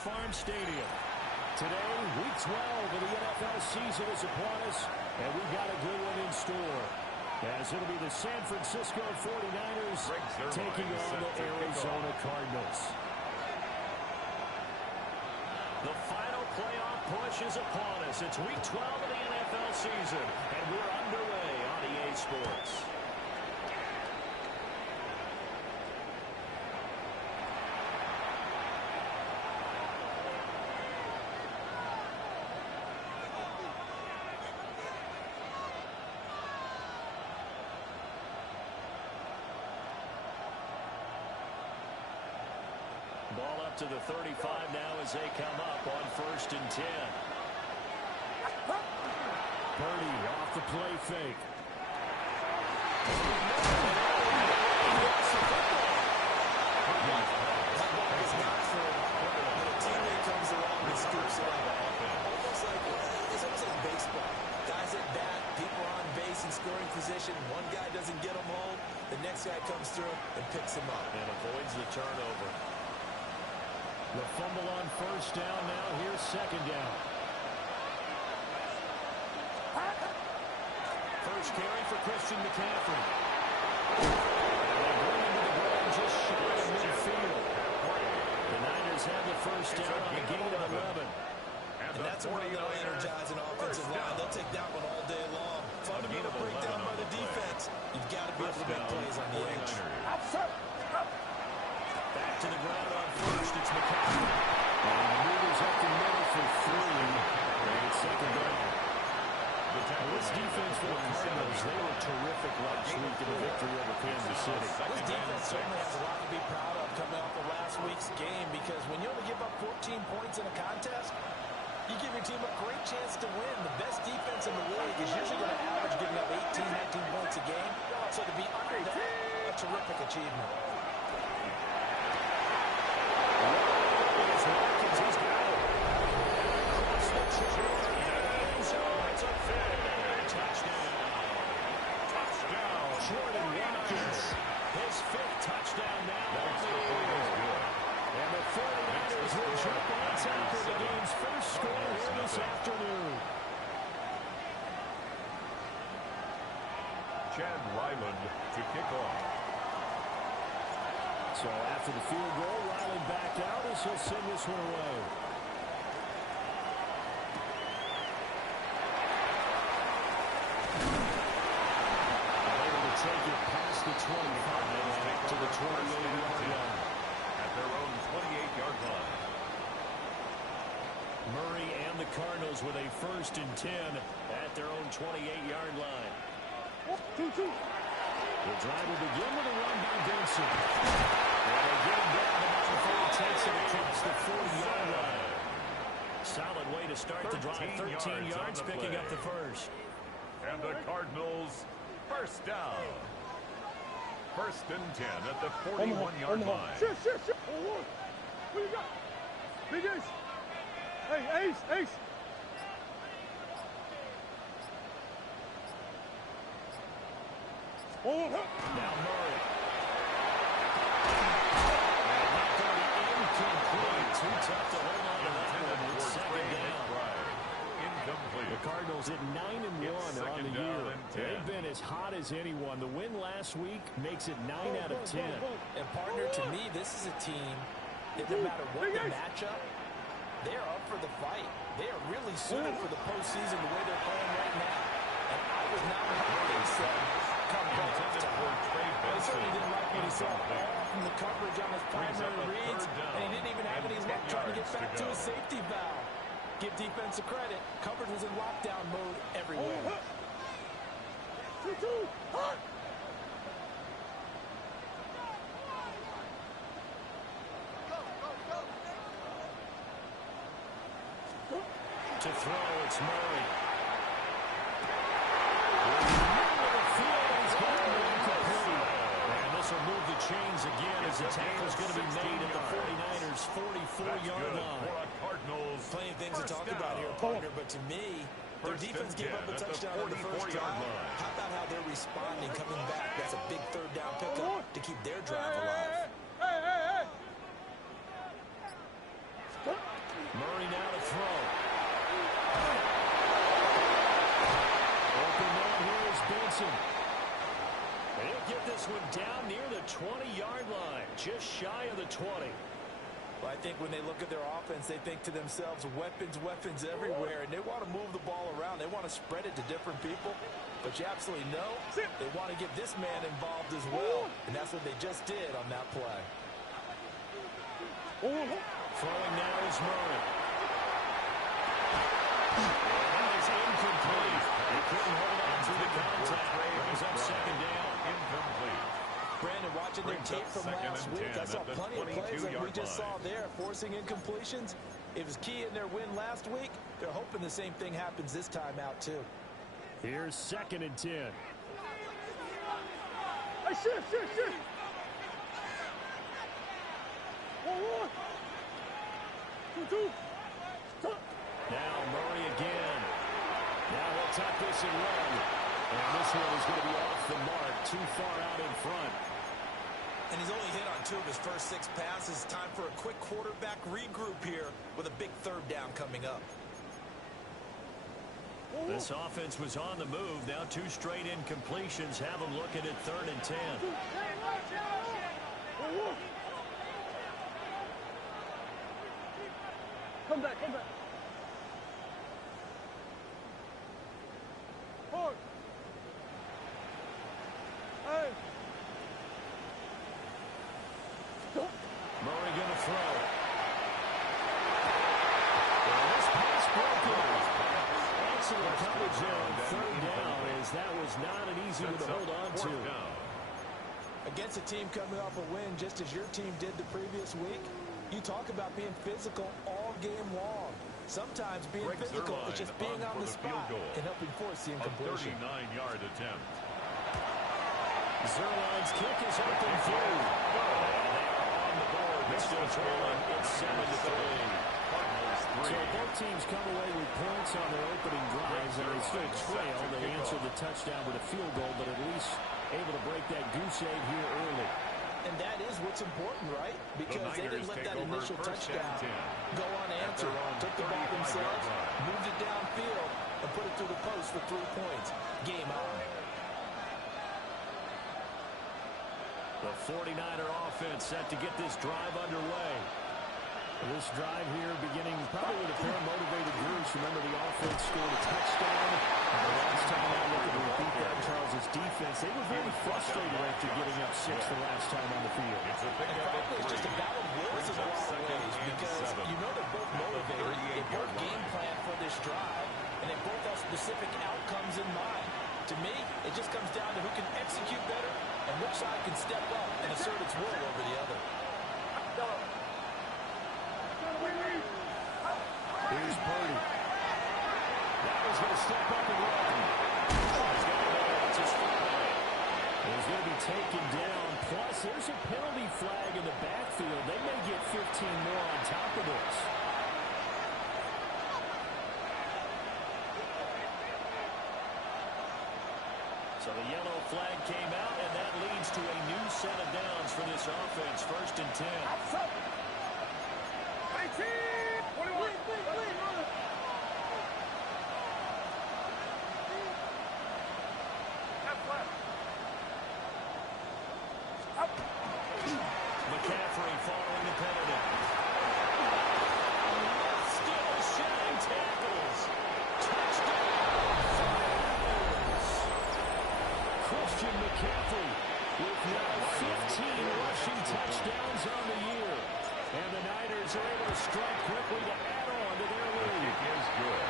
Farm Stadium. Today, Week 12 of the NFL season is upon us, and we've got a good one in store. As it'll be the San Francisco 49ers taking on the Arizona Cardinals. The final playoff push is upon us. It's Week 12 of the NFL season, and we're underway on EA Sports. Ball up to the 35 now as they come up on 1st and 10. Purdy off the play fake. Teammate comes along and scoops it up. It's almost like baseball. Guys at bat, people are on base in scoring position. One guy doesn't get them home. The next guy comes through and picks him up. And avoids the turnover. The fumble on 1st down now. Here's 2nd down. First carry for Christian McCaffrey. They bring him to the ground just shy of midfield. The Niners have the 1st down on a gain of 11. And that's a real energizing offensive line. They'll take that one all day long. Fundamental breakdown by the defense. You've got to be able to make plays on the edge. Back to the ground on 1st. It's McCaffrey. And the movers up the middle for 3. And it's 2nd down. This defense for the Cardinals, they were terrific last week in the victory over Kansas City. This defense certainly has a lot to be proud of coming off of last week's game, because when you only give up 14 points in a contest, you give your team a great chance to win. The best defense in the league is usually going to average giving up 18, 19 points a game. So to be under that, a terrific achievement. Jordan Watkins, his 5th touchdown now. And the 49ers will jump on top of the game's first score here this afternoon. Chad Ryland to kick off. So after the field goal, Ryland backed out as he'll send this one away. Take it past the 25 to the 28-yard line. At their own 28-yard line. Murray and the Cardinals with a 1st and 10 at their own 28-yard line. The drive will begin with a run by Benson. And they get him down before he takes it across the 40-yard line. Solid way to start the drive. 13 yards picking up the 1st. And the Cardinals... 1st down. 1st and 10 at the 41-yard line. Shit. What do you got? Big Ace. Hey, Ace. Now Murray. And incomplete. Too tough to hold on to that one. It's 2nd down. Incomplete. The Cardinals at 9-1 on the year. They've been as hot as anyone. The win last week makes it 9 out of 10. And partner, to me, this is a team that no matter what the matchup, they're up for the fight. They are really suited for the postseason the way they're playing right now. And I was not happy they said come playoff time. They certainly didn't like what he saw from the coverage on his primary reads, and he didn't even have any luck trying to get back to his safety valve. Give defense a credit. Coverage was in lockdown mode everywhere. To throw, it's Murray. And this will move the chains again as the tackle's going to be made at the 49ers' 44-yard line. Plenty of things to talk about here, partner, but to me, their defense gave up a touchdown on the first drive. How about how they're responding, coming back? That's a big 3rd down pickup to keep their drive alive. Hey. one down near the 20-yard line, just shy of the 20. Well, I think when they look at their offense, they think to themselves, weapons, weapons everywhere, and they want to move the ball around. They want to spread it to different people, but you absolutely know they want to get this man involved as well, and that's what they just did on that play. Throwing now is Murray. That is incomplete. He couldn't hold on to the contact. Brings up second down. Incomplete. Brandon, watching their tape from last week, I saw plenty of plays like we just saw there, forcing incompletions. It was key in their win last week. They're hoping the same thing happens this time out, too. Here's 2nd and 10. Hey, shift. 1-1. 2-2. Now Murray again. Now he'll tuck this and run. And this one is going to be off the mark, too far out in front. And he's only hit on 2 of his first 6 passes. Time for a quick quarterback regroup here with a big 3rd down coming up. This offense was on the move. Now 2 straight incompletions have them looking at 3rd and 10. Come back. Hard. Hey. Murray going to throw. And this pass broken. Excellent coverage there on 3rd down, as that was not an easy one to hold on to. Against a team coming off a win, just as your team did the previous week, you talk about being physical all game long. Sometimes being physical is just being on the spot and helping force the incompletion. A 39-yard attempt. Zerline's kick is open through. On the board, they're still trailing. It's 7-3. So both teams come away with points on their opening drives, and they still trail. They answer the touchdown with a field goal, but at least able to break that goose egg here early. And that is what's important, right? Because they didn't let that initial touchdown go unanswered. Took the ball themselves, moved it downfield, and put it through the post for 3 points. Game on. The 49er offense set to get this drive underway. This drive here beginning probably with a pair of motivated groups. Remember, the offense scored a touchdown. The last time I looked at repeat that, Charles' defense, they were very frustrated after getting up 6 the last time on the field. It's a pick up at 3. It's just a battle of wills in a lot of ways because you know they're both motivated. They both game plan for this drive, and they both have specific outcomes in mind. To me, it just comes down to who can execute better and which side can step up and assert its will over the other. Here's Purdy. That was going to step up and run. He's going to be taken down. Plus, there's a penalty flag in the backfield. They may get 15 more on top of this. So the yellow flag came out, and that leads to a new set of downs for this offense. 1st and 10. 18! McCaffrey following the penalty. Still shedding tackles. Touchdown. Christian McCaffrey with now 15 rushing touchdowns on the year. And the Niners are able to strike quickly to add on to their lead. It is good.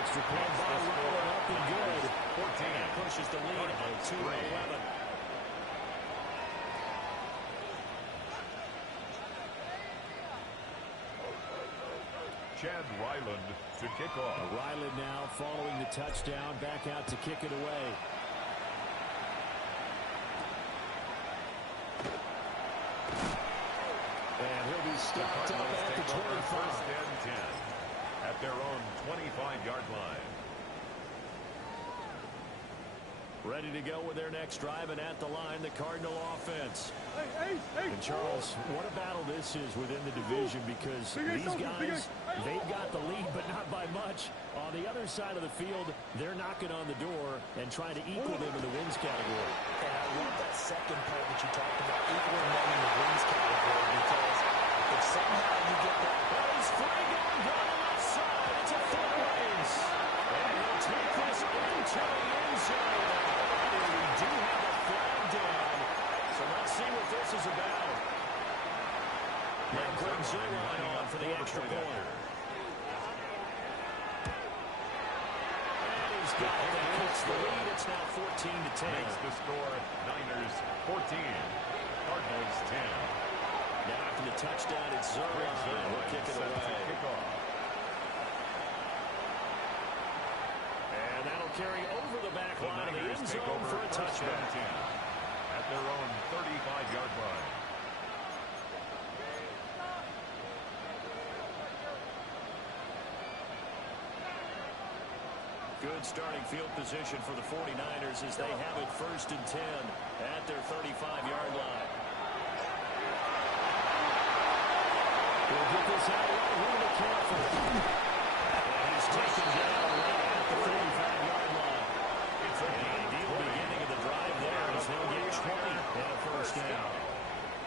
Extra point by Ryland up and good. 14 pushes the lead to 11. Chad Ryland to kick off. Ryland now following the touchdown, back out to kick it away. And he'll be stopped up at the 25. 1st and 10 at their own 25-yard line. Ready to go with their next drive, and at the line, the Cardinal offense. Hey, And Charles, what a battle this is within the division, because these guys, they've got the lead, but not by much. On the other side of the field, they're knocking on the door and trying to equal them in the wins category. And I love that second part that you talked about, equaling them in the wins category, because if somehow you get that. He's free going down the left side. It's a foot race. And he'll take this into the end zone. And we do have a flag down. So let's see what this is about. Now Greg Zuerlein on for the extra point. And he's got it. And it's the lead. It's now 14-10. Makes the score Niners 14, Cardinals 10. Now after the touchdown, it's Zuerlein. We'll kick it away. And that'll carry over the back line of the end zone for a touchdown. At their own 35-yard line. Good starting field position for the 49ers as they have it 1st and 10 at their 35-yard line. We'll get this out of the way. Really careful. And he's taken down right at the 35-yard line. It's an ideal beginning of the drive there as they'll get 20 and a first down.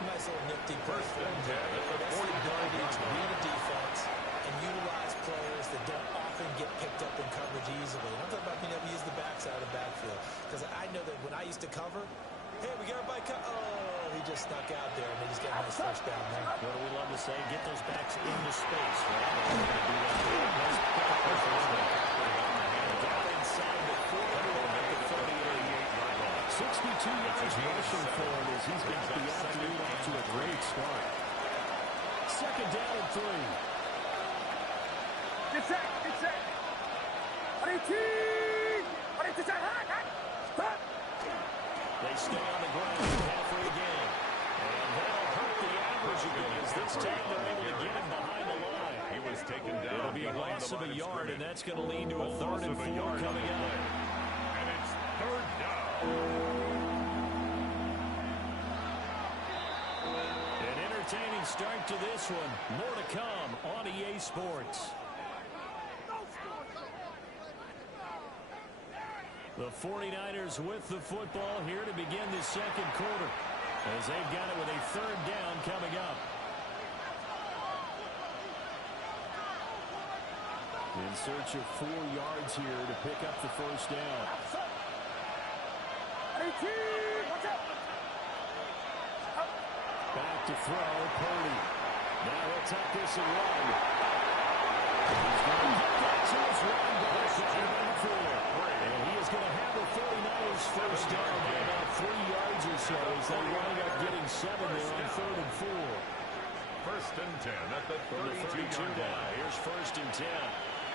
Nice little nifty first and 10. That's the ability to read a defense and utilize players that don't often get picked up in coverage easily. And I'm talking about being able to use the backside of the backfield. Because I know that when I used to cover, hey, we got everybody oh, he just snuck out there, and he just got a nice first down there. What do we love to say? Get those backs into space, right? They're going to do that. Let's pick up our first down. Down inside the 40 at the 38-yard line. 62 yards rushing for him as he's got the afternoon off to a great start. 2nd down and 3. Get set, get set. They stay on the ground halfway again. And that'll hurt the average again as this time they're able to get him behind the line. He was taken down. It'll be a loss of a yard, and that's going to lead to a 3rd and 4 coming up. And it's 3rd down. An entertaining start to this one. More to come on EA Sports. The 49ers with the football here to begin the 2nd quarter as they've got it with a 3rd down coming up. In search of 4 yards here to pick up the first down. Back to throw, Purdy. Now he'll tuck this and run. He's going to get that to his run back to 4. And he is going to have the 49ers first down by about 3 yards or so as they wind up getting 7 there on 3rd and 4. 1st and 10 at the 32-yard line. Here's 1st and 10.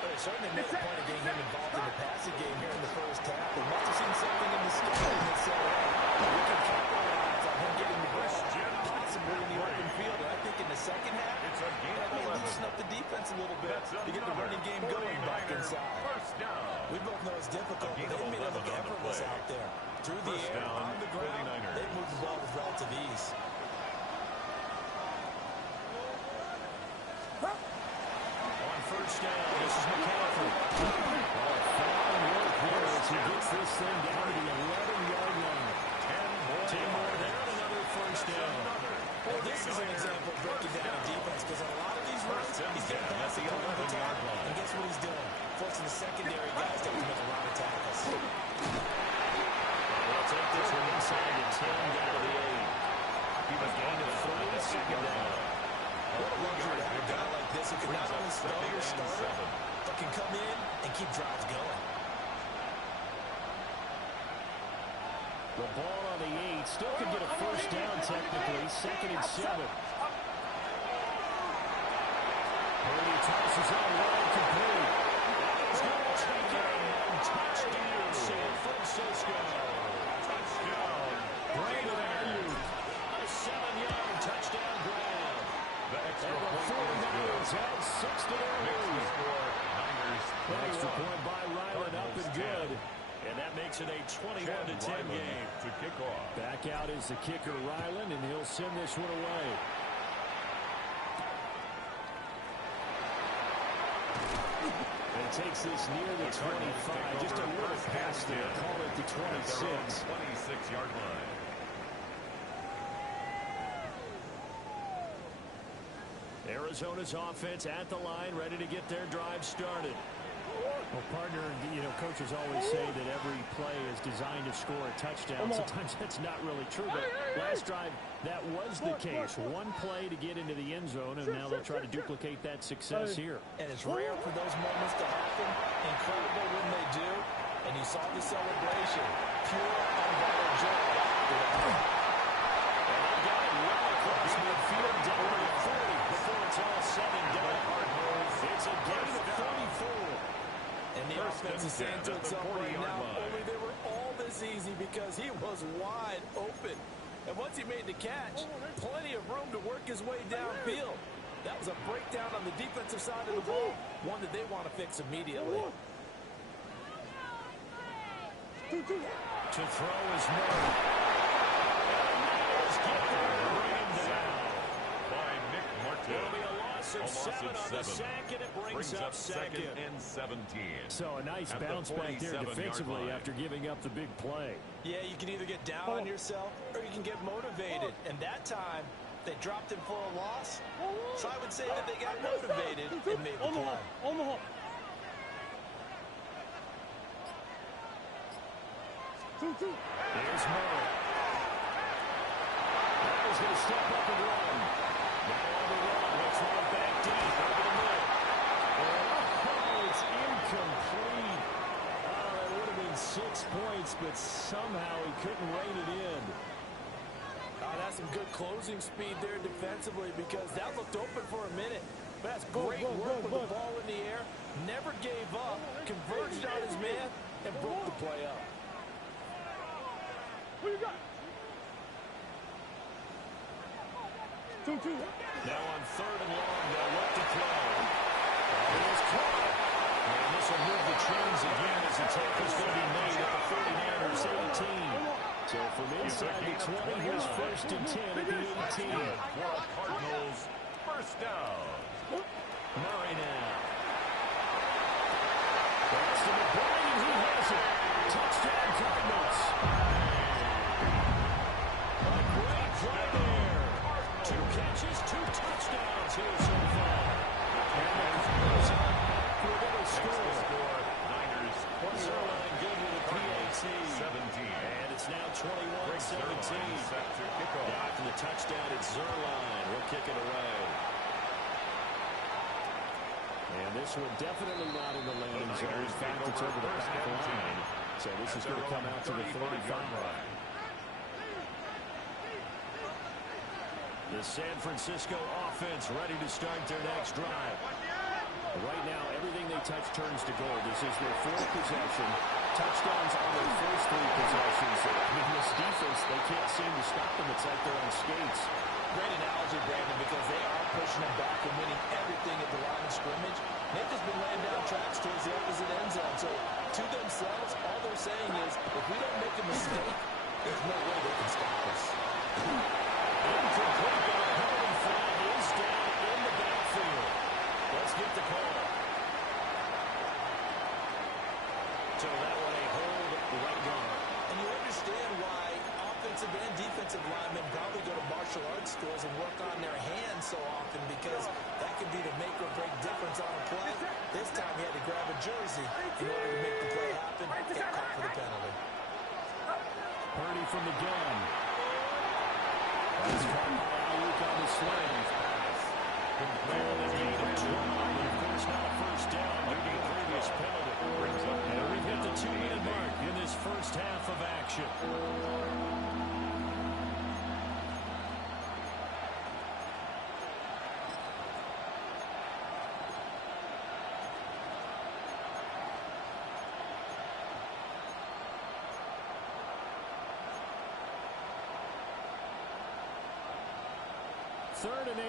But it certainly made a point of getting him involved in the passing game here in the first half. They must have seen something in the scheme that said, hey, we can capitalize on him getting the ball possibly in the open field. And I think in the second half, It's a gain of 11. loosen up the defense a little bit to get the running game going back inside. First down. We both know it's difficult, but they made it look effortless out there. Through the First air, down, on the ground, 49ers. they moved the ball with relative ease. On first down, this is McCaffrey. Fine work there as he gets this thing down to the 11-yard line. 10 more there, and another first down. Well, this is an example of breaking down a defense because on a lot of these runs, he's getting past the 11-yard line. And guess what he's doing? Forcing the secondary guys to make a lot of tackles. They'll take this one inside the 10 down to the 8. He was gained of 3, 2nd down. What a luxury to have a guy like this who can not only spell your starter, but can come in and keep drives going. The ball on the 8. Still could get a first down technically. 2nd and 7. Purdy tosses out wide complete. He's going to take it and touchdown San Francisco. Touchdown. Brandon Ayuk. A 7-yard touchdown grab. The extra And the point 49ers have 6 to their lead. Niners. Extra point by Ryland up and good. And that makes it a 21-10 game. To kick off. Back out is the kicker, Ryland, and he'll send this one away. And takes this near the 25. Just a little past there. Call it the 26. 26-yard line. Arizona's offense at the line, ready to get their drive started. Well, partner, coaches always say that every play is designed to score a touchdown. Sometimes that's not really true, but last drive, that was the case. One play to get into the end zone, and now they'll try to duplicate that success here. And it's rare for those moments to happen. Incredible when they do. And you saw the celebration. Pure, unbridled joy. And they got it well across midfield, down to 40 before it's all said and done. It's a gain of 34. And the offense is saying to itself right now, only they were all this easy because he was wide open. And once he made the catch, plenty of room to work his way downfield. That was a breakdown on the defensive side of the ball, one that they want to fix immediately. To throw is Murray. By Nick Martin. It'll be a loss of 7 on the sack, and it brings up second and 17. So a nice bounce back there defensively after giving up the big play. Yeah, you can either get down on yourself or you can get motivated. And that time, they dropped him for a loss. So I would say that they got motivated and made the play. Here's Murray. Now going to step up and run. Now on the run. Let's run back deep. Over the middle. Oh, it's incomplete. Oh, that would have been 6 points, but somehow he couldn't rein it in. That's some good closing speed there defensively because that looked open for a minute. But that's great work with the ball in the air. Never gave up. Converged on his man and broke the play up. Who you got? 2-2. Now on 3rd and long, they'll look to throw. It is caught. And this will move the chains again as the tackle's going to be made at the 49ers 18. So from inside the 20, here's 1st and 10 at the 18. Cardinals first down. Murray now. Pass to McBride, and he has it. Touchdown Cardinals. A great play there. 2 catches, 2 touchdowns here so far. And the Cardinals are back within a score. Niners. Zerline good with a PAT. 17. And it's now 21-17. Now after the touchdown, it's Zerline. He'll kick it away. And this one definitely not in the landing zone. In fact, it's over the back line. So this is going to come out to the 35 line. The San Francisco offense ready to start their next drive. Right now, everything they touch turns to gold. This is their 4th possession. Touchdowns on their first 3 possessions. I mean, this defense, they can't seem to stop them. It's like they're on skates. Great analogy, Brandon, because they are pushing them back and winning everything at the line of scrimmage. They've just been laying down tracks towards the opposite end zone. So to themselves, all they're saying is, if we don't make a mistake, there's no way they can stop us. Incomplete, but a penalty flag is down in the backfield. Let's get the call. So that one a hold right guard. And you understand why offensive and defensive linemen probably go to martial arts stores and work on their hands so often because that could be the make or break difference on a play. This time he had to grab a jersey in order to make the play happen. Got caught for the penalty. Purdy from the gun. That's caught by Ayuk on the sling. Completed the gain of 12. And of course, not a first down due to the previous penalty. And we've hit the 2-minute mark in this first half of action. Third and 8.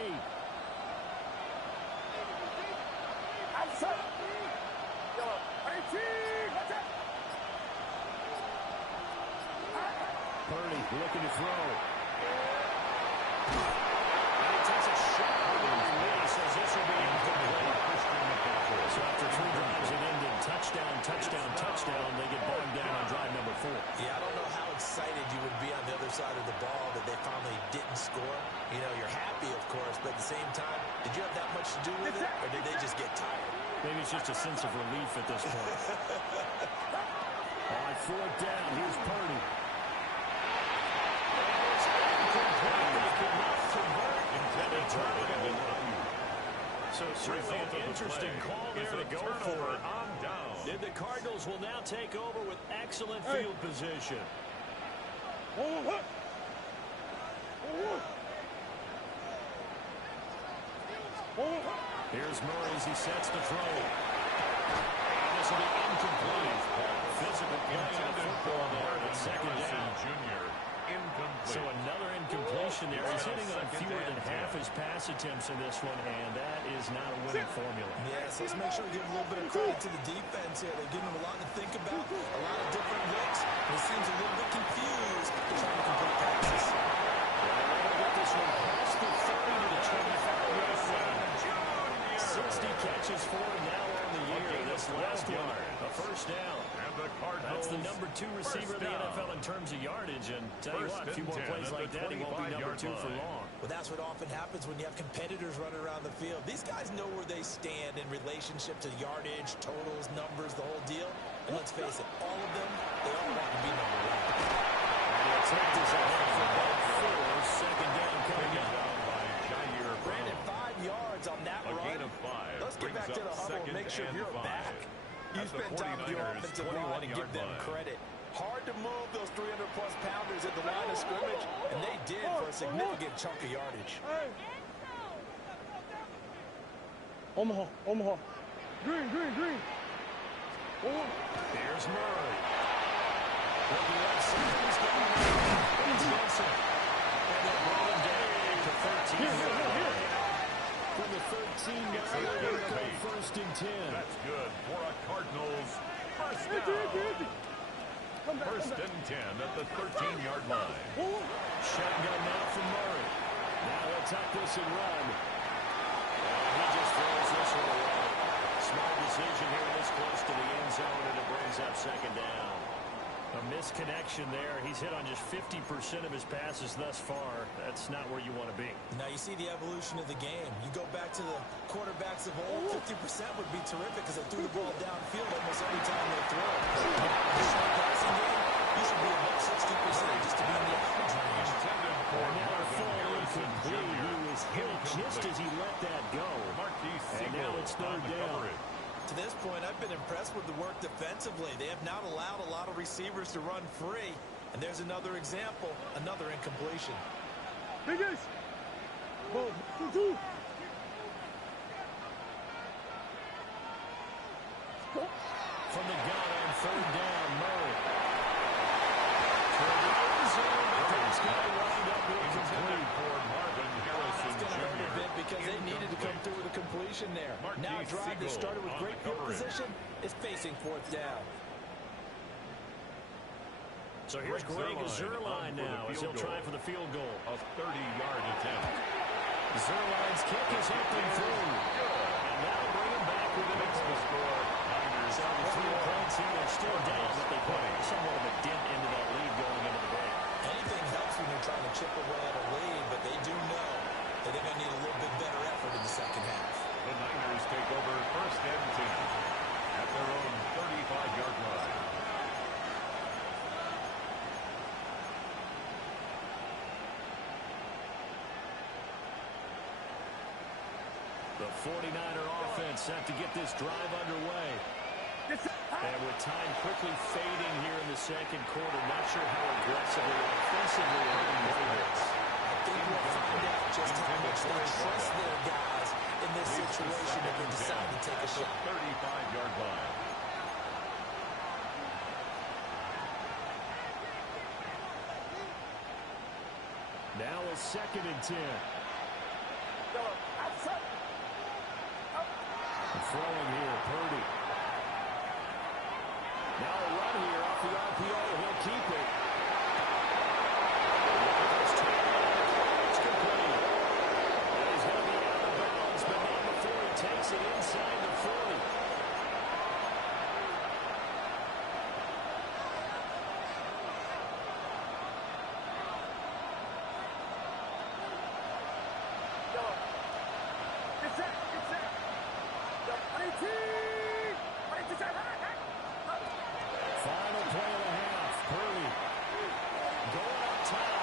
Purdy looking to throw. And he takes a shot with the release as this will be incomplete. So after 3 drives it ended touchdown, touchdown, touchdown, they get bogged down on drive number 4. Yeah, I don't know how excited you would be on the other side of the ball that they finally didn't score. You know, you're happy, of course, but at the same time, did you have that much to do with it, or did they just get tired? Maybe it's just a sense of relief at this point. On 4th down, here's Purdy. So certainly an interesting call there to go for it. And the Cardinals will now take over with excellent field position. Here's Murray as he sets the throw. And this will be incomplete. Physical play on the football there, but second down. So another incompletion there. He's hitting on fewer than half his pass attempts in this one, and that is not a winning formula. Yes, let's make sure we give a little bit of credit to the defense here. They're giving him a lot to think about, a lot of different looks. He seems a little bit confused trying to complete passes. Well, they're able to get this one past the 30 to the 25-yard line. 60 catches for him now on the year. This last one, a first down. That's the number 2 receiver in the NFL in terms of yardage. And tell you what, a few more plays like that, he won't be number 2 for long. Well, that's what often happens when you have competitors running around the field. These guys know where they stand in relationship to yardage, totals, numbers, the whole deal. And let's face it, all of them, they all want to be number 1. And the attempt is ahead for about 4. Second down coming up. Brandon, 5 yards on that run. Let's get back to the huddle and make sure you're back. You spend time with your offensive line and give them credit. Hard to move those 300-plus pounders at the line of scrimmage, and they did for a significant chunk of yardage. Omaha. Green. Here's Murray. Looking left side, he's going it's Wilson. And they'll bring him down to 13. From the 13-yard line, go 1st and 10. That's good for a Cardinals first down. First and 10 at the 13-yard line. Shotgun now from Murray. Now they'll tuck this and run. And he just throws this one away. Smart decision here this close to the end zone, and it brings up second down. A misconnection there. He's hit on just 50% of his passes thus far. That's not where you want to be. Now you see the evolution of the game. You go back to the quarterbacks of old, 50% would be terrific because they threw the ball downfield almost every time they throw. The short passing game, you should be above 60% just to be in the average range. And now a full incomplete. He was hit just as he let that go. And now it's 3rd down. To this point, I've been impressed with the work defensively. They have not allowed a lot of receivers to run free. And there's another example, another incompletion. Biggest. From the gun on 3rd down, Murray. It's going to wind up incomplete for Marvin Harrison It's going to hurt a Jr. bit because they needed to come through with a completion there. Now a drive that started with great field position is facing 4th down. So here's Greg Zuerlein now as he'll try for the field goal. A 30-yard attempt. Zuerlein's kick is up and through. And that'll bring him back with an extra score. So the 3 points here are still down, but they put somewhat of a dent into that lead going into the break. Anything helps when you're trying to chip away at a lead, but they do know that they're going to need a little bit better effort in the second half. The Niners take over 1st and 10 at their own 35-yard line. The 49er offense set to get this drive underway. And with time quickly fading here in the second quarter, not sure how aggressively or offensively they're going to play this. I think we'll find out just how much they trust their guys in this situation if they decide to take a shot. 35-yard line. Now a 2nd and 10. Throwing here, Purdy. Now a run here off the RPO. He'll keep it. gets it inside the 40. Final play of the half. Purley going up top.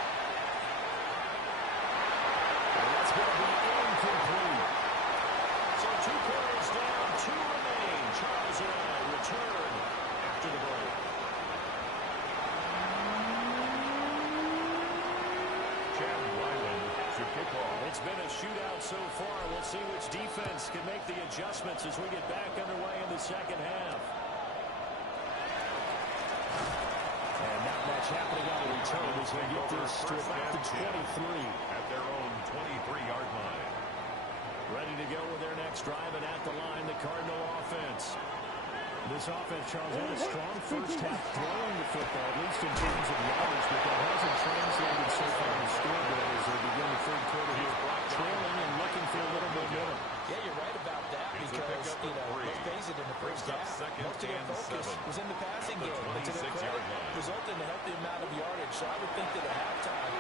And that's going to be incomplete. So 2 quarters down, 2 remain. Charles and I return after the break. Chad Ryland to kick off. It's been a shootout so far. We'll see which defense can make the adjustments as we get back underway in the second half. And not much happening on the return as we get this to about the 23. At their own 23-yard line. Ready to go with their next drive, and at the line, the Cardinal offense. This offense, Charles, had a strong first half throwing the football, at least in terms of yards, but that hasn't translated so far in the scoreboard as they begin the third quarter here, trailing and looking for a little momentum. Yeah, you're right about that because, let's face it, in the first half, most of their focus was in the passing game. But to their credit, resulted in a healthy amount of yardage. So I would think that at halftime,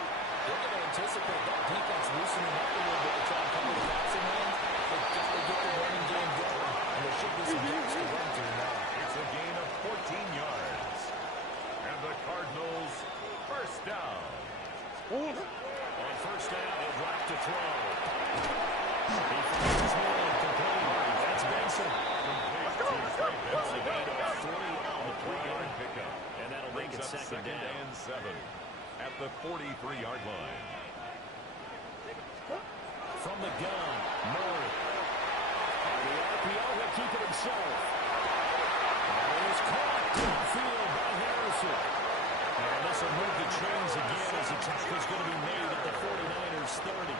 they're going to anticipate that defense loosening up a little bit to try and cover the passing lane. They've got to get the running game going, and there should be some gaps to run through now. It's a gain of 14 yards. And the Cardinals first down. On first down, he'll drop to throw. He finds his man complete. That's Benson. That's a gain of 40 on the play. Pickup. And that'll make it second down. And 7 at the 43-yard line. From the gun, Murray. On the RPO, he'll keep it himself. And it is caught downfield by Harrison. And this will move the chains again as the tackle's going to be made at the 49ers 30.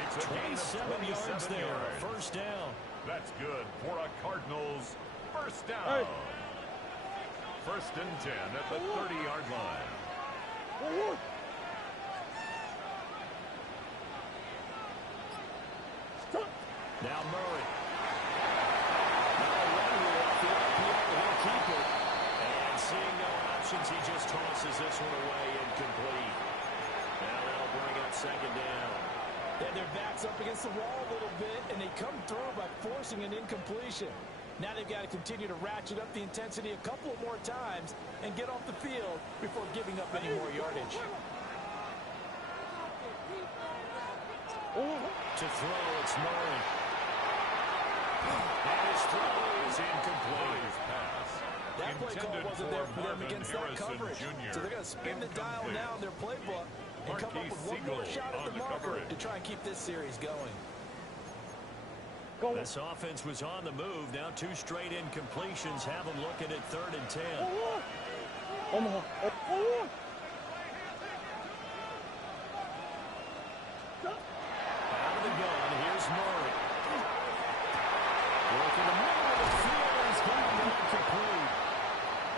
It's a gain of 27 yards there, first down. That's good for a Cardinals first down. First and 10 at the 30-yard line. Now Murray. Now a run rule off the RPO. He'll keep it. And seeing no options, he just tosses this one away incomplete. Now that'll bring up second down. And their back's up against the wall a little bit, and they come through by forcing an incompletion. Now they've got to continue to ratchet up the intensity a couple more times and get off the field before giving up any more yardage. To throw, it's Murray. And his throw is incomplete. That play call wasn't there for them against that coverage. So they're going to spin the dial now in their playbook and come up with one more shot at the marker to try and keep this series going. This offense was on the move. Now 2 straight incompletions have them looking at 3rd and 10. Out of the gun, here's Murray. Working the middle of the field, he's got it incomplete.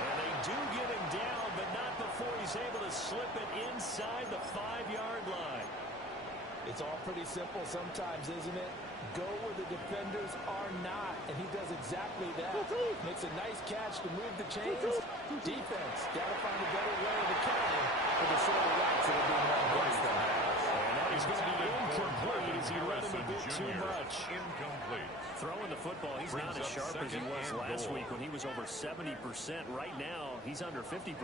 And they do get him down, but not before he's able to slip it inside the 5-yard line. It's all pretty simple sometimes, isn't it? Go where the defenders are not, and he does exactly that. Makes a nice catch to move the chains. Defense, got to find a better way to counter for the short routes that are being run against them. And that is going to be incomplete as he let him a bit too much. Incomplete. Throwing the football, he's not as sharp as he was last week when he was over 70%. Right now, he's under 50%.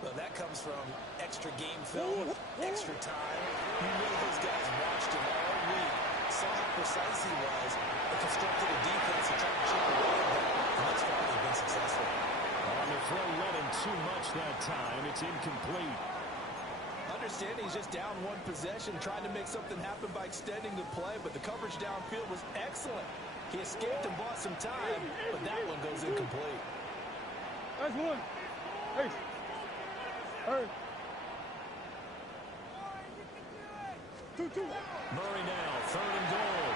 Well, that comes from extra game film, extra time. You know those guys watched him all week, saw how precise he was, and constructed a defense to try to chip away at that. And that's why they've been successful. On the throw, led him too much that time. It's incomplete. Understanding he's just down one possession, trying to make something happen by extending the play, but the coverage downfield was excellent. He escaped and bought some time, but that one goes incomplete. That's one. Hey. Hurry. 2-2. Murray now, 3rd and goal.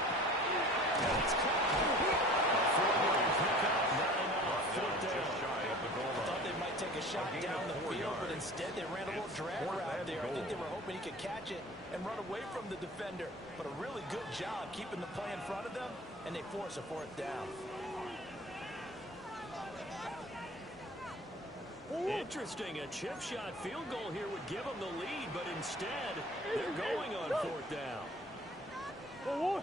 And it's caught. A 4-yard pickup, not enough. 4th down. I thought they might take a shot down the field, but instead they ran a little drag route there. I think they were hoping he could to catch it and run away from the defender. But a really good job keeping the play in front of them, and they force a fourth down. Interesting. A chip shot field goal here would give them the lead, but instead, they're going on fourth down. Murray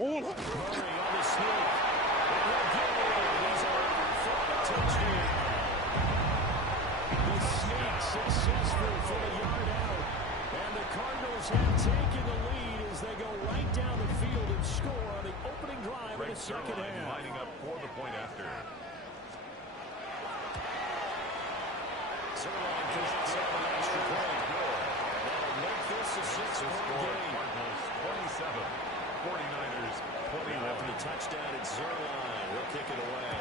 on the sneak. He's over for a touchdown. The sneak successful for the yard out. And the Cardinals have taken the lead as they go right down the field and score on the opening drive of the second half. Lining up for the point after. Zerline pushes up an extra point. That'll make this a six-point game. Cardinals 27, 49ers 21. After the touchdown at Zerline, he'll kick it away.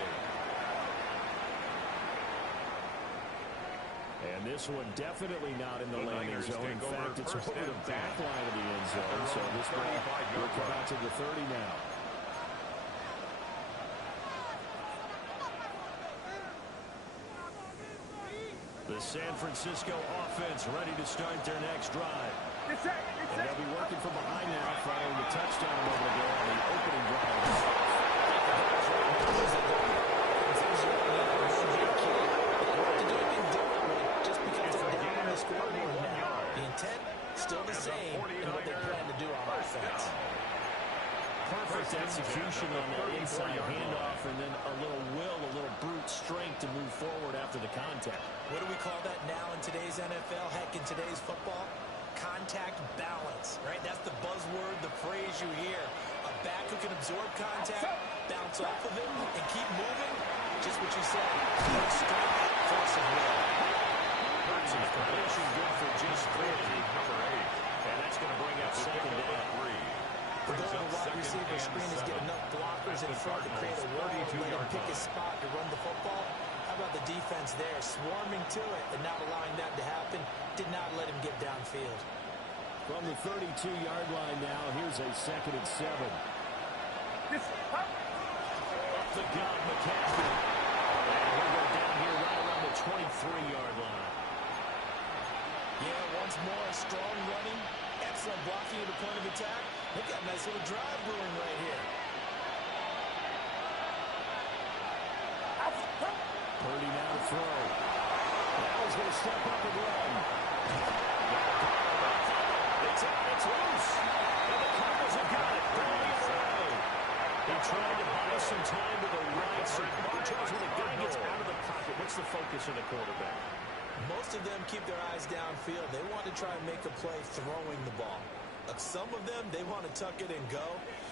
And this one definitely not in the landing zone. In fact, it's over the back line of the end zone. So this ball will come out to the 30 now. The San Francisco offense ready to start their next drive. And they'll be working from behind now following the touchdown a moment ago on the opening drive. Just because they're down on the scoreboard now. The intent still the same in what they plan to do on offense. Perfect execution on that inside handoff, and then a little will, a little brute strength to move forward after the contact. What do we call that now in today's NFL? Heck, in today's football? Contact balance, right? That's the buzzword, the phrase you hear. A back who can absorb contact, bounce off of it, and keep moving. Just what you said. Strength, force of will. Hudson's completion good for just 3. Number 8. And that's going to bring up second down. The goal of the wide receiver screen is get enough blockers in front to create a wall and let him pick his spot to run the football. How about the defense there, swarming to it and not allowing that to happen? Did not let him get downfield. From the 32-yard line now, here's a 2nd and 7. Up the gut, McCaffrey. And we'll go down here right around the 23-yard line. Yeah, once more, strong running, excellent blocking at the point of attack. Look at a nice little drive brewing right here. Purdy now to throw. Now he's going to step up and run. It's out, it's loose. And the Cardinals have got it. He tried to buy some time to the right. So Charles, when the guy gets out of the pocket, what's the focus of the quarterback? Most of them keep their eyes downfield. They want to try and make a play throwing the ball. Some of them, they want to tuck it and go.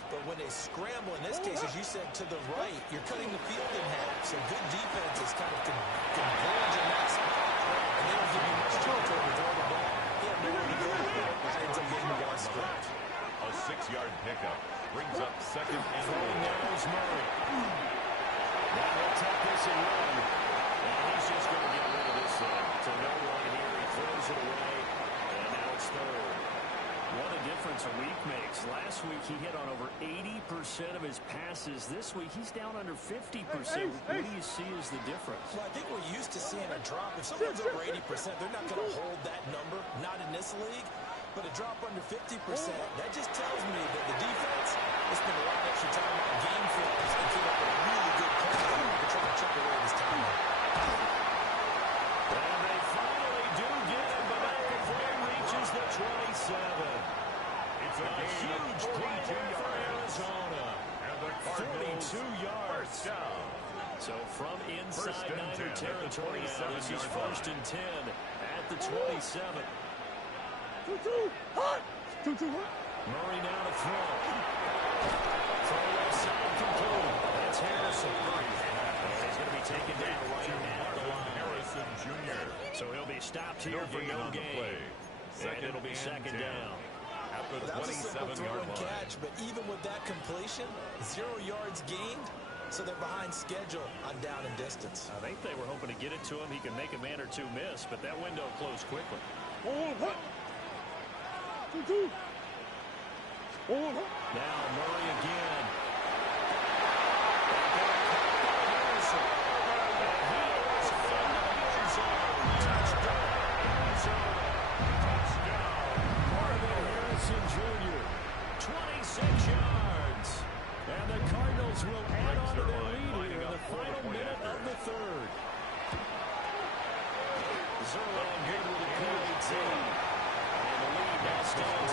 But when they scramble, in this case, as you said, to the right, you're cutting the field in half. So good defenses kind of converge in that spot. And they don't give you much territory to throw the ball. He had nowhere to go with it. It ends up being one script. A 6-yard pickup brings up second and goal. Now is Murray. Now he'll take this and run. And he's just going to get rid of this thing. So no one here. He throws it away. And now it's third. What a difference a week makes. Last week he hit on over 80% of his passes. This week he's down under 50%. What do you see as the difference? Well, I think we're used to seeing a drop. If someone's over 80%, they're not going to hold that number. Not in this league. But a drop under 50%, that just tells me that the defense has spent a lot of extra time on game films and came up with a really good plan to try to chip away this time. And they finally do get him, but not before he reaches the 27. It's a huge play for Arizona. 42 yards. So from inside Niner territory, this is 1st and 10 at the 27. 2-2. Murray now to throw. Throw left side complete. That's Harrison. And he's going to be taken down right at the line. Harrison Jr. So he'll be stopped here for no gain. And it'll be second down. At the That was a simple throw 27-yard and line. catch, but even with that completion, 0 yards gained, so they're behind schedule on down and distance. I think they were hoping to get it to him. He can make a man or two miss, but that window closed quickly. 2-2. Now Murray again. Zerline good with a PAT. And the lead now stands